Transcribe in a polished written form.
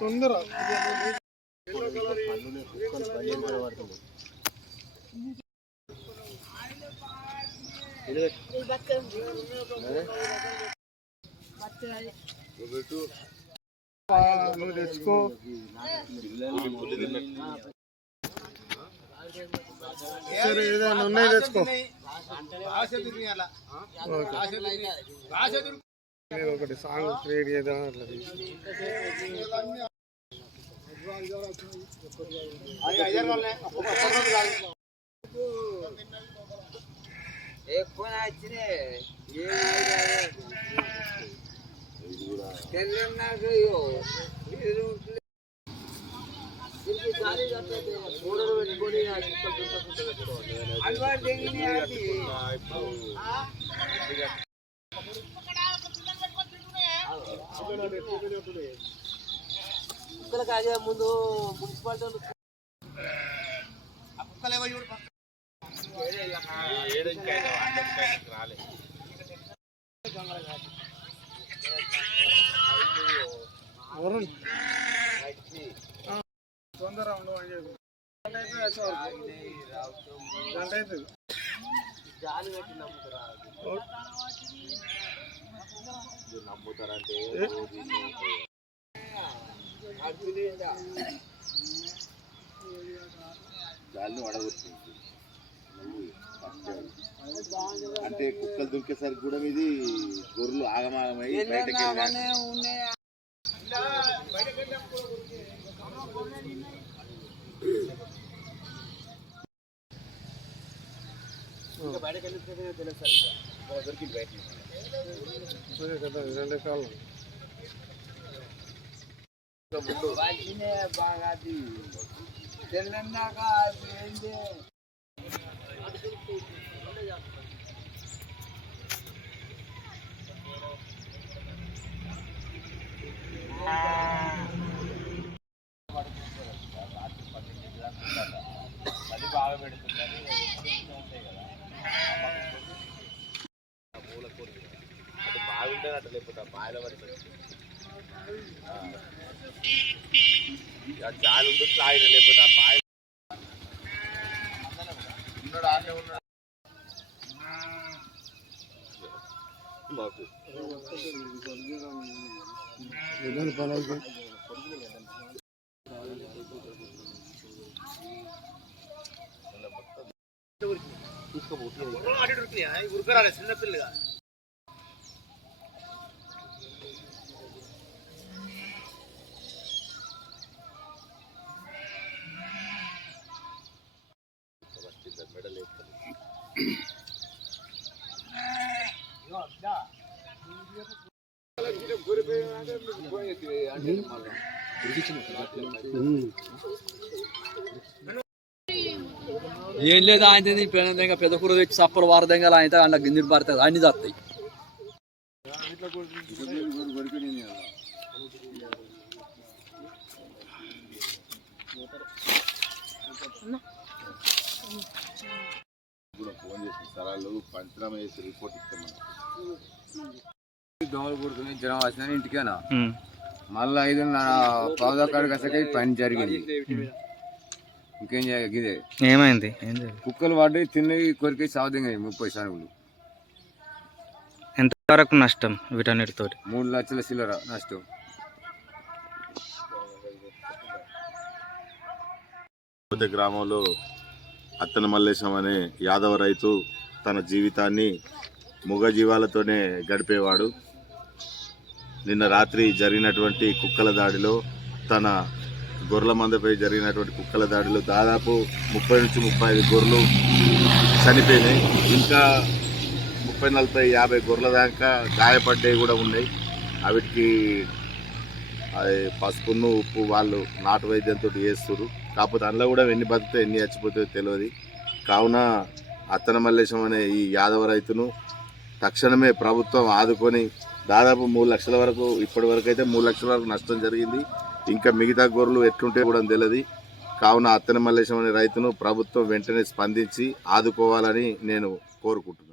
తొందర నువ్వు తెచ్చుకో. సరే ఏదైనా ఉన్నాయి తెచ్చుకో. ఒకటి సాంగ్ క్రియేట్ చేద్దాం అట్లా ముందు మున్సిపాలిటీ తొందర ఉండవు గంట అవుతుంది. నమ్ముతారంటే గాలిని వడగొట్టింది అంటే కుక్కలు దొరికేసరికి కూడా ఇది గొర్రెలు ఆగమాగమై బయటకి దొరికింది బయట బాగా తెల్లన్నాక అది బాగా పెడుతుంది అది బాగుంటుంది అట్లా లేకపోతే బాయిల వరకు జాలి ఉంటుంది లాగిన లేకపోతే ఆ బాయిల ఉన్నాడు ఆనే ఉన్నాడు మాకు ఉరకరాలే చిన్నపిల్లగా ఏం లేదు ఆయన పెద్ద కూర తెచ్చి సప్పలు వారదంగా ఆయన అన్న గింజలు పడుతుంది అన్ని తస్తాయి. ఫోన్ చేసి స్థలాలు పంచనామా చేసి రిపోర్ట్ ఇస్తాం. దోమలు కుడుతున్నాయి, జ్వరం వచ్చిందని ఇంటికేనా మళ్ళీ 5:30 పావుదాకాడికి వచ్చాక పని జరిగింది. ఇంకేం ఇదే ఏమైంది? కుక్కలు పడి తిన్నవి కొరికి సావదంగా 30 సనుగులు. ఎంతవరకు నష్టం వీటన్నిటితో? 3 లక్షల చిల్లర నష్టం. గ్రామంలో అత్తన మల్లేశం అనే యాదవ రైతు తన జీవితాన్ని మూగజీవాలతోనే గడిపేవాడు. నిన్న రాత్రి జరిగినటువంటి కుక్కల దాడిలో తన గొర్రెల మందపై జరిగినటువంటి కుక్కల దాడిలో దాదాపు 30 నుంచి 35 గొర్రెలు చనిపోయినాయి. ఇంకా 30, 40, 50 గొర్రెల దాకా గాయపడ్డాయి కూడా ఉన్నాయి. వాటికి పసుపును ఉప్పు వాళ్ళు నాటు వైద్యంతో చేస్తున్నారు. కాకపోతే అందులో కూడా ఎన్ని బతుకుతాయి ఎన్ని చచ్చిపోతాయో తెలియదు. కావున అత్తన మల్లేశం అనే ఈ యాదవ రైతును తక్షణమే ప్రభుత్వం ఆదుకొని దాదాపు 3 లక్షల వరకు ఇప్పటి వరకు అయితే 3 లక్షల వరకు నష్టం జరిగింది. ఇంకా మిగతా గొర్రెలు ఎట్లుంటే కూడా తెలియదు. కావున అత్తన మల్లేశం అనే రైతును ప్రభుత్వం వెంటనే స్పందించి ఆదుకోవాలని నేను కోరుకుంటున్నాను.